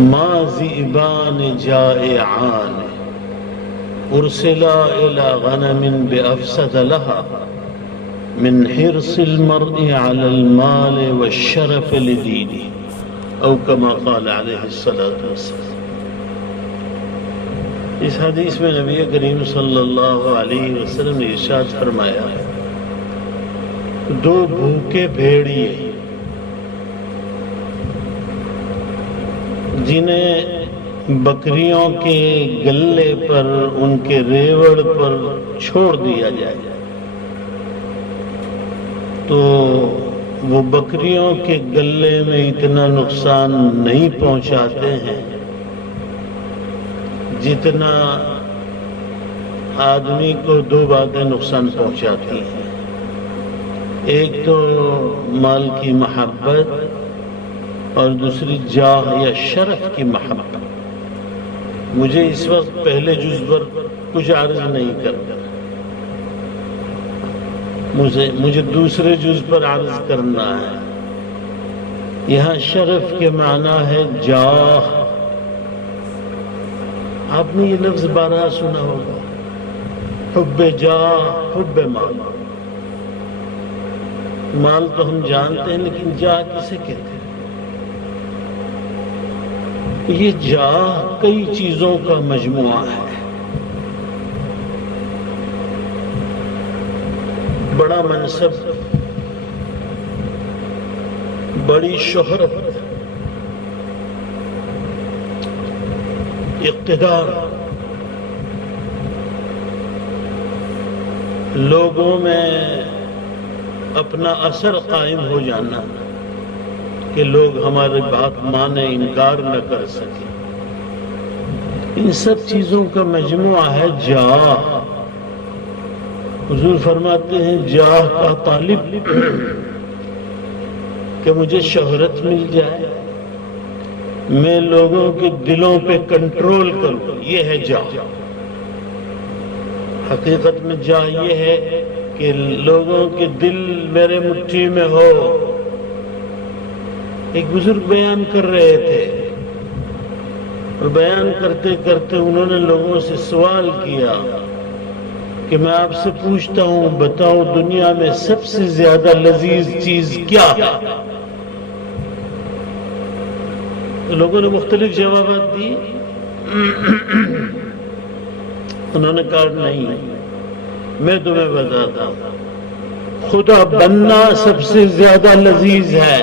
ما ذئبان جائعان ارسلا الى غنم بافسد لها من حرص المرء على المال والشرف لدينه او كما قال علیہ الصلاۃ والسلام۔ اس حدیث میں نبی کریم صلی اللہ علیہ وسلم نے ارشاد فرمایا ہے، دو بھوکے بھیڑیے جنہیں بکریوں کے گلے پر، ان کے ریوڑ پر چھوڑ دیا جائے تو وہ بکریوں کے گلے میں اتنا نقصان نہیں پہنچاتے ہیں جتنا آدمی کو دو باتیں نقصان پہنچاتی ہیں۔ ایک تو مال کی محبت اور دوسری جاہ یا شرف کی محبت۔ مجھے اس وقت پہلے جز پر کچھ عرض نہیں کرنا، مجھے دوسرے جز پر عرض کرنا ہے۔ یہاں شرف کے معنی ہے جاہ۔ آپ نے یہ لفظ بارہا سنا ہوگا، حب جاہ، حب مال۔ مال تو ہم جانتے ہیں، لیکن جاہ کسے کہتے ہیں؟ یہ جاہ کئی چیزوں کا مجموعہ ہے۔ بڑا منصب، بڑی شہرت، اقتدار، لوگوں میں اپنا اثر قائم ہو جانا کہ لوگ ہماری بات مانے، انکار نہ کر سکیں، ان سب چیزوں کا مجموعہ ہے جاہ۔ حضور فرماتے ہیں جاہ کا طالب کہ مجھے شہرت مل جائے، میں لوگوں کے دلوں پہ کنٹرول کروں، یہ ہے جاہ۔ حقیقت میں جاہ یہ ہے کہ لوگوں کے دل میرے مٹھی میں ہو۔ ایک بزرگ بیان کر رہے تھے، اور بیان کرتے کرتے انہوں نے لوگوں سے سوال کیا کہ میں آپ سے پوچھتا ہوں، بتاؤ دنیا میں سب سے زیادہ لذیذ چیز کیا ہے؟ لوگوں نے مختلف جوابات دی۔ انہوں نے کہا نہیں، میں تمہیں بتاتا ہوں، خدا بننا سب سے زیادہ لذیذ ہے۔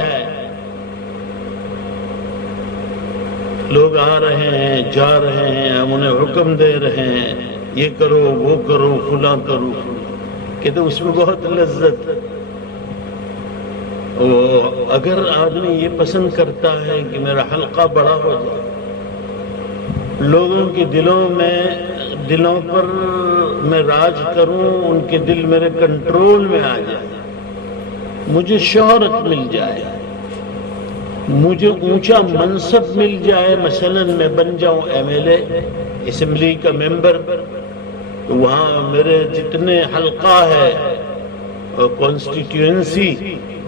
لوگ آ رہے ہیں، جا رہے ہیں، ہم انہیں حکم دے رہے ہیں، یہ کرو، وہ کرو، فلاں کرو، کہتے اس میں بہت لذت ہے۔ اگر آدمی یہ پسند کرتا ہے کہ میرا حلقہ بڑا ہو جائے، لوگوں کے دلوں پر میں راج کروں، ان کے دل میرے کنٹرول میں آ جائے، مجھے شہرت مل جائے، مجھے اونچا منصب مل جائے، مثلا میں بن جاؤں MLA، اسمبلی کا ممبر، تو وہاں میرے جتنے حلقہ ہے اور کانسٹیٹیوئنسی،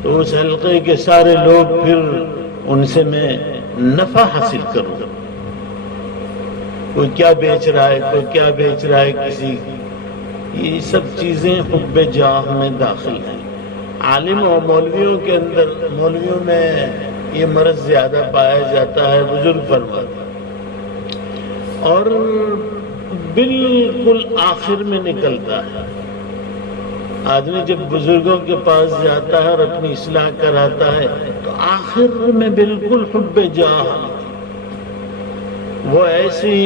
تو اس حلقے کے سارے لوگ پھر ان سے میں نفع حاصل کروں۔ کوئی کیا بیچ رہا ہے، کوئی کیا بیچ رہا ہے، کسی، یہ سب چیزیں حب جاہ میں داخل ہیں۔ عالم اور مولویوں کے اندر، مولویوں میں یہ مرض زیادہ پایا جاتا ہے، بزرگ فرماتے ہیں، اور بالکل آخر میں نکلتا ہے۔ آدمی جب بزرگوں کے پاس جاتا ہے اور اپنی اصلاح کراتا ہے تو آخر میں بالکل حب جاہ، وہ ایسی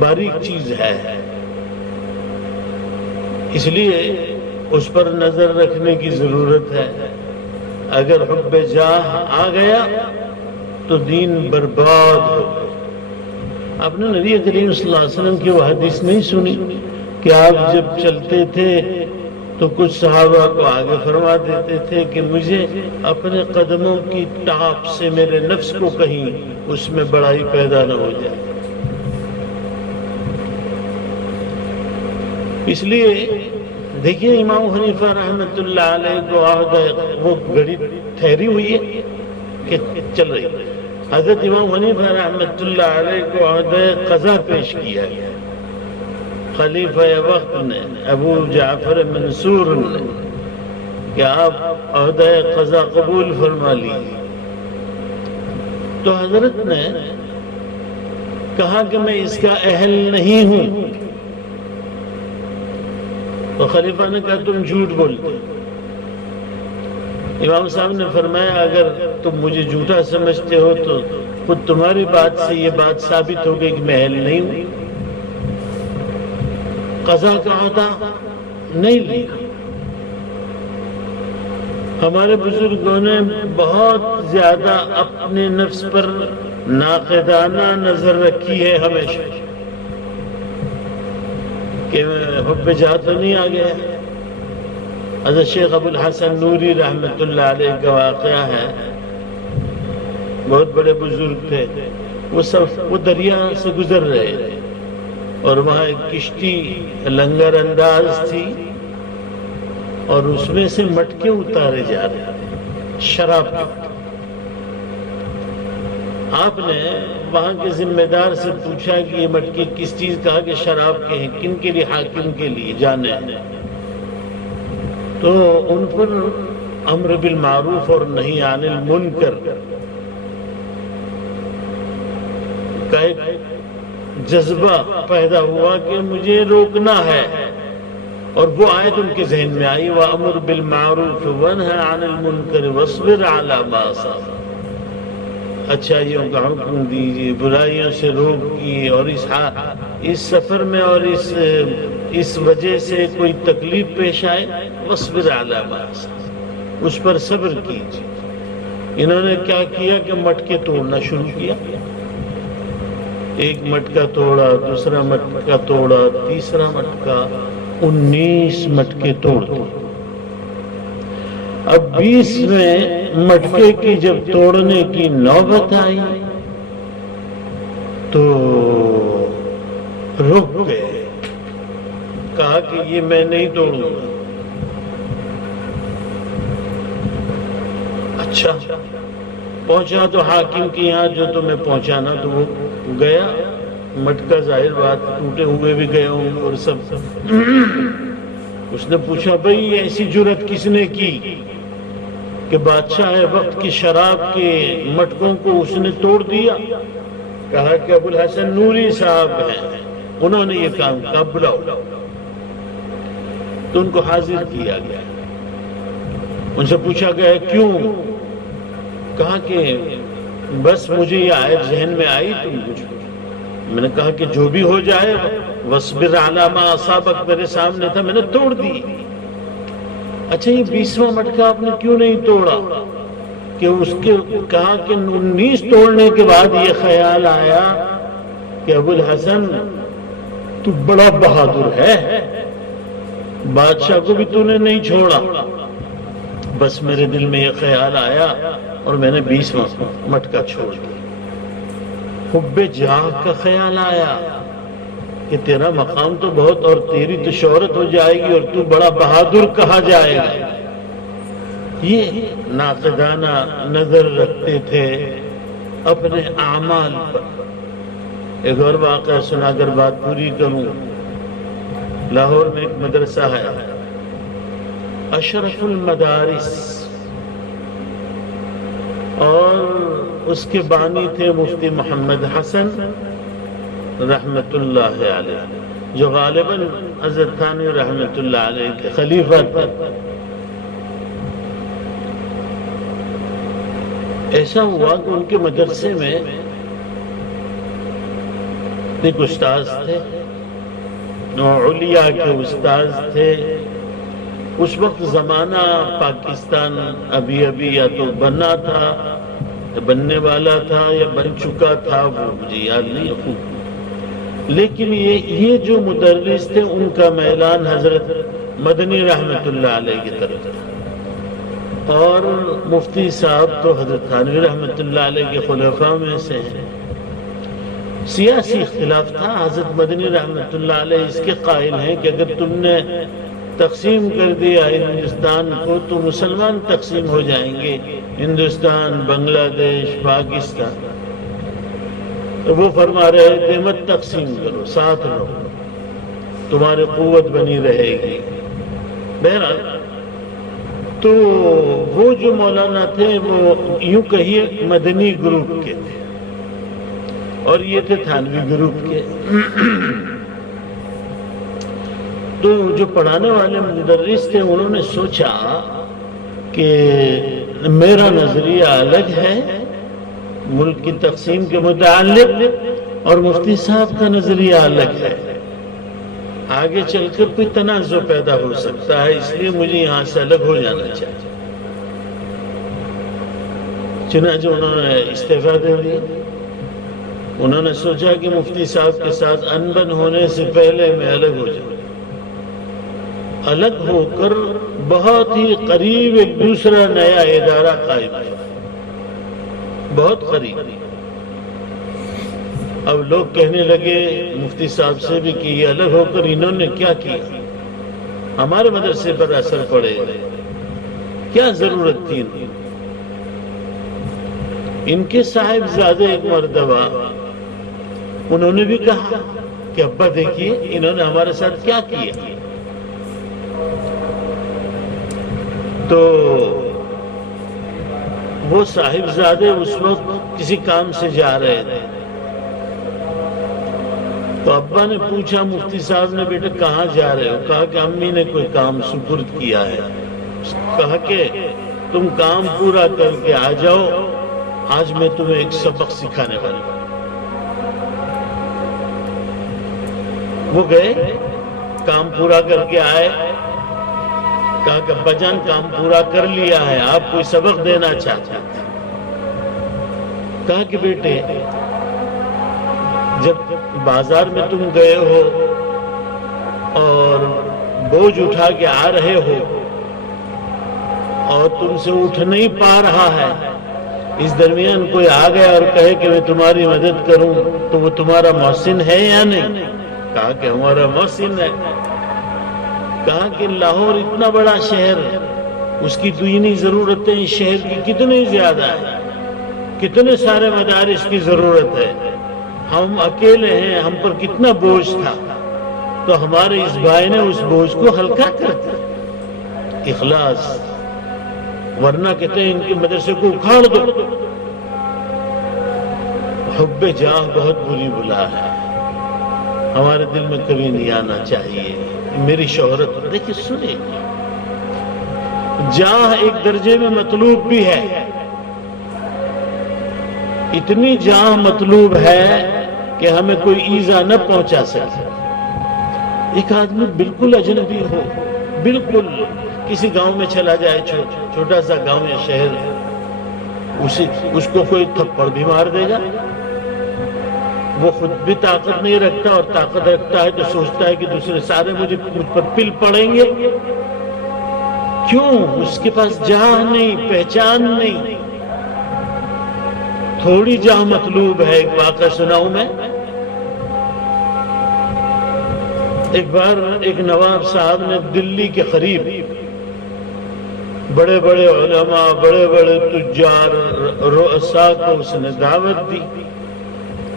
باریک چیز ہے، اس لیے اس پر نظر رکھنے کی ضرورت ہے۔ اگر حب جاہ آ گیا تو دین برباد ہو۔ آپ نے نبی کریم صلی اللہ علیہ وسلم کی وہ حدیث نہیں سنی کہ آپ جب چلتے تھے تو کچھ صحابہ کو آگے فرما دیتے تھے کہ مجھے اپنے قدموں کی ٹاپ سے میرے نفس کو کہیں اس میں بڑائی پیدا نہ ہو جائے۔ اس لیے دیکھیے امام حنیفہ رحمۃ اللہ علیہ کو وہ گھڑی ٹھہری ہوئی ہے کہ چل رہی ہے، حضرت امام حنیفہ رحمۃ اللہ علیہ کو عہدہ قضا پیش کیا گیا، خلیفہ وقت نے ابو جعفر منصور نے، کہ آپ عہدہ قضا قبول فرما لیجیے۔ تو حضرت نے کہا کہ میں اس کا اہل نہیں ہوں، تو خلیفہ نے کہا تم جھوٹ بولتے۔ امام صاحب نے فرمایا اگر تم مجھے جھوٹا سمجھتے ہو تو خود تمہاری بات سے یہ بات ثابت ہو گئی کہ میں اہل نہیں ہوں، قضا کا عہدہ نہیں لیا۔ ہمارے بزرگوں نے بہت زیادہ اپنے نفس پر ناقدانہ نظر رکھی ہے ہمیشہ، کہ حب جاہ تو نہیں آ گیا۔ حضرت شیخ ابو الحسن نوری رحمۃ اللہ علیہ کا واقعہ ہے، بہت بڑے بزرگ تھے، وہ دریا سے گزر رہے تھے اور وہاں ایک کشتی لنگر انداز تھی اور اس میں سے مٹکے اتارے جا رہے تھے شراب کے۔ آپ نے وہاں کے ذمہ دار سے پوچھا کہ یہ مٹکے کس چیز، کہا کہ شراب کے ہیں، کن کے لیے؟ حاکم کے لیے جانے ہیں۔ تو ان پر امر بالمعروف اور نہی عن المنکر کا ایک جذبہ پیدا ہوا کہ مجھے روکنا ہے، اور وہ آیت ان کے ذہن میں آئی وَأَمُرْ بِالْمَعْرُوفِ وَانْهَ عَنِ الْمُنْكَرِ وَاصْبِرْ عَلَى مَا أَصَابَكَ، اچھائیوں کا حکم دیجیے، برائیوں سے روکیے، اور اس سفر میں اور اس وجہ سے کوئی تکلیف پیش آئے وَاصْبِرْ عَلَى مَا أَصَابَكَ، اس پر صبر کیجیے۔ انہوں نے کیا کیا کہ مٹکے توڑنا شروع کیا، ایک مٹکا توڑا، دوسرا مٹکا توڑا، تیسرا مٹکا، 19 مٹکے توڑ دیے۔ اب 20ویں مٹکے کی جب توڑنے کی نوبت آئی تو رک گئے، کہا کہ یہ میں نہیں توڑوں گا۔ اچھا پہنچا تو حاکم کے یہاں جو تمہیں پہنچانا، تو وہ گیا، مٹکا ظاہر بات ٹوٹے ہوئے بھی گئے ہوں اور سب۔ اس نے پوچھا بھئی ایسی جرت کس نے کی کہ بادشاہ وقت کی شراب کے مٹکوں کو اس نے توڑ دیا؟ کہا کہ ابو الحسن نوری صاحب ہیں، انہوں نے یہ کام کہا، بلاؤ۔ تو ان کو حاضر کیا گیا، ان سے پوچھا گیا کیوں؟ کہا کہ بس مجھے یہ آیت ذہن میں آئی، تم کچھ، میں نے کہا کہ جو بھی ہو جائے وَاصْبِرْ عَلَى مَا أَصَابَكَ میرے سامنے تھا، میں نے توڑ دی۔ اچھا یہ 20واں مٹکا آپ نے کیوں نہیں توڑا؟ کہ اس کے کہا کہ 19 توڑنے کے بعد یہ خیال آیا کہ ابو الحسن تو بڑا بہادر ہے، بادشاہ کو بھی تو نے نہیں چھوڑا۔ بس میرے دل میں یہ خیال آیا اور میں نے 20واں مٹکا چھوڑ دیا۔ حب جاہ کا خیال آیا کہ تیرا مقام تو بہت، اور تیری تو شہرت ہو جائے گی اور تو بڑا بہادر کہا جائے گا۔ یہ ناقدانہ نظر رکھتے تھے اپنے اعمال پر۔ ایک اور واقعہ سنا کر بات پوری کروں۔ لاہور میں ایک مدرسہ ہے، اشرف المدارس، اور اس کے بانی تھے مفتی محمد حسن رحمت اللہ علیہ، جو غالباً حضرت تھانوی رحمت اللہ علیہ کے خلیفہ تھے۔ ایسا ہوا کہ ان کے مدرسے میں ایک استاذ تھے، علیا کے استاذ تھے۔ اس وقت زمانہ پاکستان ابھی یا تو بنا تھا، بننے والا تھا یا بن چکا تھا، وہ مجھے یاد نہیں خوب، لیکن یہ جو مدرس تھے ان کا میلان حضرت مدنی رحمت اللہ علیہ کی طرف تھا، اور مفتی صاحب تو حضرت تھانوی رحمت اللہ علیہ کے خلفاء میں سے ہیں۔ سیاسی اختلاف تھا، حضرت مدنی رحمت اللہ علیہ اس کے قائل ہیں کہ اگر تم نے تقسیم کر دیا ہندوستان کو تو مسلمان تقسیم ہو جائیں گے، ہندوستان، بنگلہ دیش، پاکستان۔ تو وہ فرما رہے تھے مت تقسیم کرو، ساتھ رہو، تمہاری قوت بنی رہے گی۔ بہرحال تو وہ جو مولانا تھے وہ یوں کہیے مدنی گروپ کے تھے اور یہ تھے تھانوی گروپ کے۔ تو جو پڑھانے والے مدرس تھے انہوں نے سوچا کہ میرا نظریہ الگ ہے ملک کی تقسیم کے متعلق اور مفتی صاحب کا نظریہ الگ ہے، آگے چل کر کوئی تنازع پیدا ہو سکتا ہے، اس لیے مجھے یہاں سے الگ ہو جانا چاہیے۔ چنانچہ انہوں نے استعفیٰ دے دیا۔ انہوں نے سوچا کہ مفتی صاحب کے ساتھ انبن ہونے سے پہلے میں الگ ہو جاؤں، الگ ہو کر بہت ہی قریب ایک دوسرا نیا ادارہ قائم ہے، بہت قریب۔ اب لوگ کہنے لگے مفتی صاحب سے بھی کہ یہ الگ ہو کر انہوں نے کیا کیا، ہمارے مدرسے پر اثر پڑے، کیا ضرورت تھی ان کے صاحبزادے ایک مرتبہ انہوں نے بھی کہا کہ ابا دیکھیے انہوں نے ہمارے ساتھ کیا کیا۔ تو وہ صاحبزادے اس وقت کسی کام سے جا رہے تھے، تو ابا نے پوچھا مفتی صاحب نے بیٹا کہاں جا رہے ہو؟ کہا کہ امی نے کوئی کام سپرد کیا ہے، کہا کہ تم کام پورا کر کے آ جاؤ، آج میں تمہیں ایک سبق سکھانے والا ہوں۔ وہ گئے، کام پورا کر کے آئے، کہا کہ ابا جان کام پورا کر لیا ہے، آپ کوئی سبق دینا چاہتے ہیں؟ کہا کہ بیٹے جب بازار میں تم گئے ہو اور بوجھ اٹھا کے آ رہے ہو اور تم سے اٹھ نہیں پا رہا ہے، اس درمیان کوئی آ گیا اور کہے کہ میں تمہاری مدد کروں تو وہ تمہارا محسن ہے یا نہیں؟ کہا کہ ہمارا محسن ہے۔ کہا کہ لاہور اتنا بڑا شہر، اس کی دینی ضرورتیں اس شہر کی کتنی زیادہ ہیں، کتنے سارے مدارس کی ضرورت ہے، ہم اکیلے ہیں، ہم پر کتنا بوجھ تھا، تو ہمارے اس بھائی نے اس بوجھ کو ہلکا کر دیا، اخلاص، ورنہ کہتے ہیں ان کے مدرسے کو اکھاڑ دو۔ حب جاہ بہت بری بلا ہے، ہمارے دل میں کبھی نہیں آنا چاہیے، میری شہرت۔ دیکھیں سنیں، جاہ ایک درجے میں مطلوب بھی ہے، اتنی جاہ مطلوب ہے کہ ہمیں کوئی ایذا نہ پہنچا سکے۔ ایک آدمی بالکل اجنبی ہو، بالکل کسی گاؤں میں چلا جائے، چھوٹا سا گاؤں یا شہر، اس کو کوئی تھپڑ بھی مار دے گا، وہ خود بھی طاقت نہیں رکھتا اور طاقت رکھتا ہے تو سوچتا ہے کہ دوسرے سارے مجھ پر پل پڑیں گے۔ کیوں؟ اس کے پاس جاہ نہیں، پہچان نہیں۔ تھوڑی جاہ مطلوب ہے۔ ایک واقعہ سناؤں میں، ایک بار ایک نواب صاحب نے دلی کے قریب بڑے بڑے علماء، بڑے بڑے تجار، رؤساء کو اس نے دعوت دی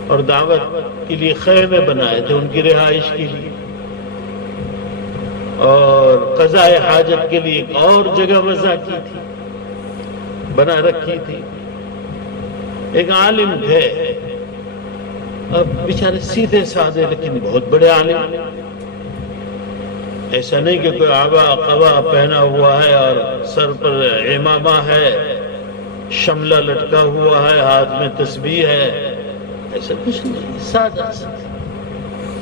اور دعوت کے لیے خیمے بنائے تھے ان کی رہائش کے لیے، اور قضاء حاجت کے لیے ایک اور جگہ وضع کی تھی، بنا رکھی تھی۔ ایک عالم تھے، اب بیچارے سیدھے سادے لیکن بہت بڑے عالم، ایسا نہیں کہ کوئی عبا قبا پہنا ہوا ہے اور سر پر امامہ ہے، شملہ لٹکا ہوا ہے، ہاتھ میں تسبیح ہے، ایسا کچھ نہیں، سادہ سادہ۔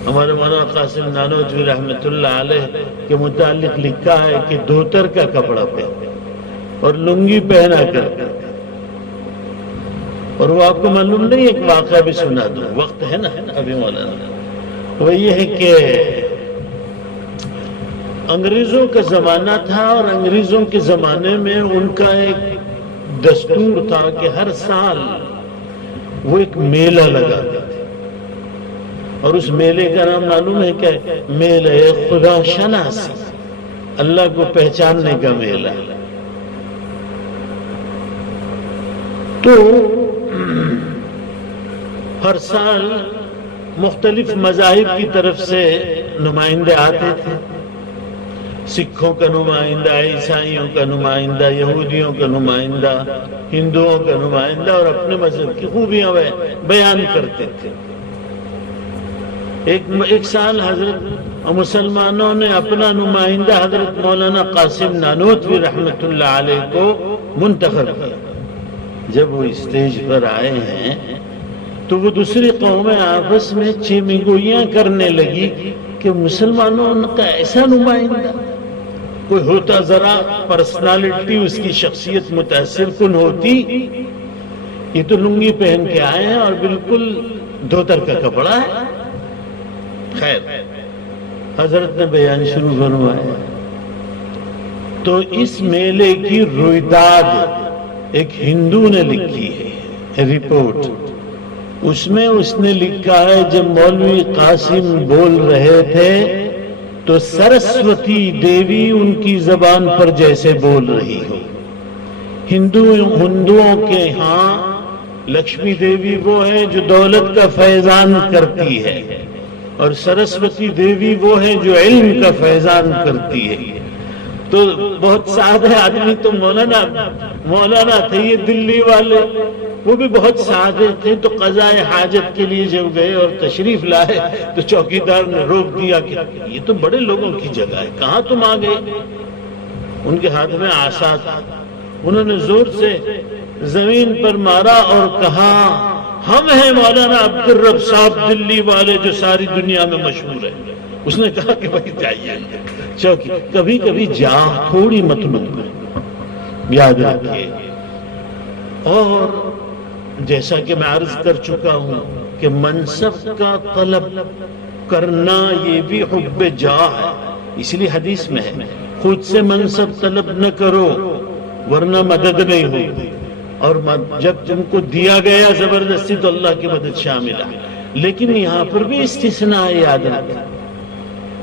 ہمارے مولانا قاسم نانوتوی رحمۃ اللہ علیہ کے متعلق لکھا ہے کہ دھوتر کا کپڑا پہنا اور لنگی پہنا کر، اور وہ آپ کو معلوم نہیں، ایک واقعہ بھی سنا دوں، وقت ہے نا ابھی مولانا، وہ یہ ہے کہ انگریزوں کا زمانہ تھا اور انگریزوں کے زمانے میں ان کا ایک دستور تھا کہ ہر سال وہ ایک میلہ لگاتے تھے، اور اس میلے کا نام معلوم ہے کہ میلہ خدا شناسی، اللہ کو پہچاننے کا میلہ۔ تو ہر سال مختلف مذاہب کی طرف سے نمائندے آتے تھے، سکھوں کا نمائندہ، عیسائیوں کا نمائندہ، یہودیوں کا نمائندہ، ہندوؤں کا نمائندہ، اور اپنے مذہب کی خوبیاں بیان کرتے تھے۔ ایک سال حضرت مسلمانوں نے اپنا نمائندہ حضرت مولانا قاسم نانوتوی رحمۃ اللہ علیہ کو منتخب کیا۔ جب وہ اسٹیج پر آئے ہیں تو وہ دوسری قومیں آپس میں چیمگوئیاں کرنے لگی کہ مسلمانوں کا ایسا نمائندہ کوئی ہوتا، ذرا پرسنالٹی اس کی شخصیت متاثر کن ہوتی، یہ تو لنگی پہن کے آئے ہیں اور بالکل دھوتر کا کپڑا ہے۔ خیر، حضرت نے بیان شروع فرمایا تو اس میلے کی رویداد ایک ہندو نے لکھی ہے رپورٹ، اس میں اس نے لکھا ہے جب مولوی قاسم بول رہے تھے تو سرسوتی دیوی ان کی زبان پر جیسے بول رہی ہو۔ ہندوؤں کے ہاں لکشمی دیوی وہ ہے جو دولت کا فیضان کرتی ہے، اور سرسوتی دیوی وہ ہے جو علم کا فیضان کرتی ہے۔ تو بہت سادہ آدمی تو مولانا تھے یہ دلی والے، وہ بھی بہت سادے تھے، تو قضاء حاجت کے لیے جب گئے اور تشریف لائے تو چوکیدار نے روک دیا کہ یہ تو بڑے لوگوں کی جگہ ہے، کہاں تم آ گئے؟ ان کے ہاتھ میں عصا تھا، انہوں نے زور سے زمین پر مارا اور کہا ہم ہیں مولانا عبد الرب صاحب دلی والے جو ساری دنیا میں مشہور ہے۔ اس نے کہا کہ بھائی جائیے چوکی، کبھی کبھی جاہ تھوڑی مطلوب ہے، یاد رکھیے۔ اور جیسا کہ میں عرض کر چکا ہوں کہ منصب کا طلب کرنا یہ بھی حب جاہ ہے، اس لیے حدیث میں ہے خود سے منصب طلب نہ کرو ورنہ مدد نہیں ہوگی، اور جب تم کو دیا گیا زبردستی تو اللہ کی مدد شامل ہے۔ لیکن یہاں پر بھی استثناء ہے، یاد رکھیں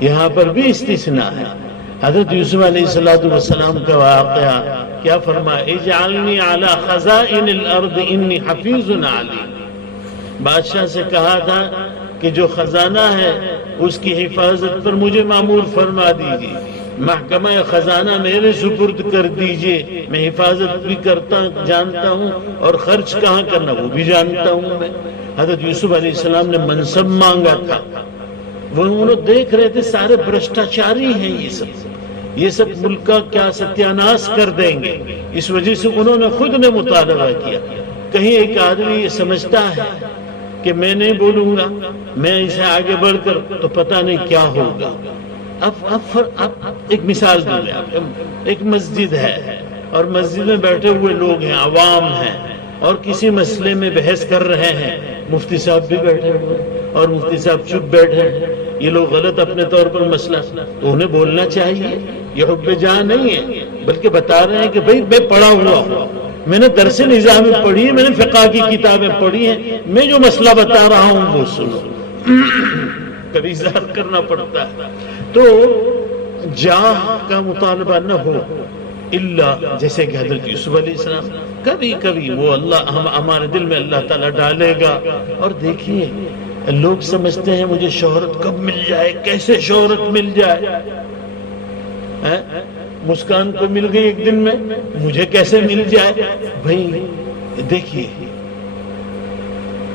یہاں پر بھی استثناء ہے۔ حضرت یوسف علیہ السلام کا واقعہ کیا فرمایا؟ اجعلنی علی خزائن الارض انی حفیظ علیم۔ بادشاہ سے کہا تھا کہ جو خزانہ ہے اس کی حفاظت پر مجھے مامور فرما دیجیے، محکمہ خزانہ میرے سپرد کر دیجئے، میں حفاظت بھی جانتا ہوں اور خرچ کہاں کرنا وہ بھی جانتا ہوں میں۔ حضرت یوسف علیہ السلام نے منصب مانگا تھا، وہ انہوں دیکھ رہے تھے سارے بھرشٹاچاری ہیں، یہ سب ملک کا کیا ستیاناش کر دیں گے، اس وجہ سے انہوں نے خود نے مطالبہ کیا۔ کہیں ایک آدمی یہ سمجھتا ہے کہ میں نہیں بولوں گا، میں اسے آگے بڑھ کر تو پتہ نہیں کیا ہوگا۔ اب ایک مثال دوں گا، ایک مسجد ہے اور مسجد میں بیٹھے ہوئے لوگ ہیں، عوام ہیں، اور کسی مسئلے میں بحث کر رہے ہیں، مفتی صاحب بھی بیٹھے ہوئے اور مفتی صاحب چپ بیٹھے ہیں، یہ لوگ غلط اپنے طور پر مسئلہ، تو انہیں بولنا چاہیے، یہ حب جاہ نہیں ہے، بلکہ بتا رہے ہیں کہ بھئی میں پڑھا ہوا ہوں، میں نے درس نظامی پڑھی ہے، میں نے فقہ کی کتابیں پڑھی ہیں، میں جو مسئلہ بتا رہا ہوں وہ سنو۔ کبھی اظہار کرنا پڑتا ہے، تو جاہ کا مطالبہ نہ ہو الا جیسے کہ حضرت یوسف علیہ السلام، کبھی کبھی وہ اللہ ہمارے دل میں اللہ تعالیٰ ڈالے گا۔ اور دیکھیے لوگ سمجھتے ہیں مجھے شہرت کب مل جائے، کیسے شہرت مل جائے، مسکان کو مل گئی ایک دن میں، مجھے کیسے مل جائے؟ بھائی دیکھیے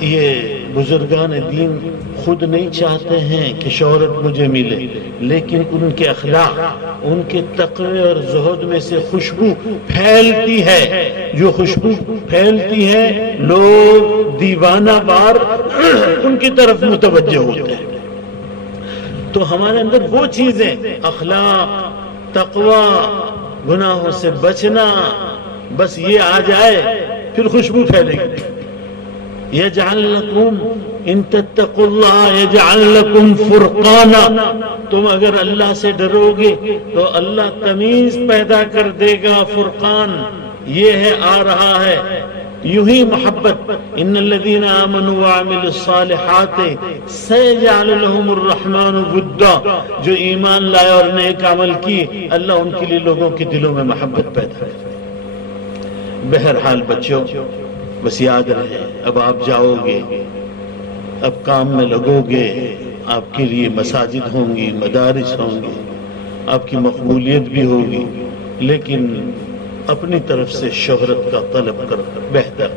یہ بزرگان دین خود نہیں چاہتے ہیں کہ شہرت مجھے ملے، لیکن ان کے اخلاق، ان کے تقوی اور زہد میں سے خوشبو پھیلتی ہے، جو خوشبو پھیلتی ہے لوگ دیوانہ وار ان کی طرف متوجہ ہوتے ہیں۔ تو ہمارے اندر وہ چیزیں، اخلاق، تقوی، گناہوں سے بچنا، بس یہ آ جائے پھر خوشبو پھیلے گی۔ یجعل لکم ان تتقوا اللہ یجعل لکم فرقانا، تم اگر اللہ سے ڈرو گے تو اللہ تمیز پیدا کر دے گا، فرقان یہ ہے آ رہا ہے۔ یوں ہی محبت، ان الذین آمنوا وعملوا الصالحات سیجعل لهم الرحمن ودا، جو ایمان لائے اور نیک عمل کی اللہ ان کے لیے لوگوں کے دلوں میں محبت پیدا کرے۔ بہرحال بچوں بس یاد رہے، اب آپ جاؤ گے اب کام میں لگو گے، آپ کے لیے مساجد ہوں گی، مدارس ہوں گے، آپ کی مقبولیت بھی ہوگی، لیکن اپنی طرف سے شہرت کا طلب کر بہتر،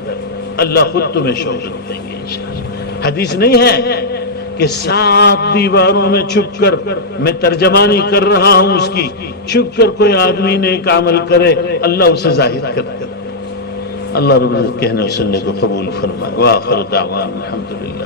اللہ خود تمہیں شہرت دیں گے انشاءاللہ۔ حدیث نہیں ہے کہ 7 دیواروں میں چھپ کر، میں ترجمانی کر رہا ہوں اس کی، چھپ کر کوئی آدمی نیک عمل کرے اللہ اسے ظاہر کر دے۔ اللہ رب العزت کہنے و سننے کو قبول فرمائے۔ وآخر دعوانا الحمدللہ۔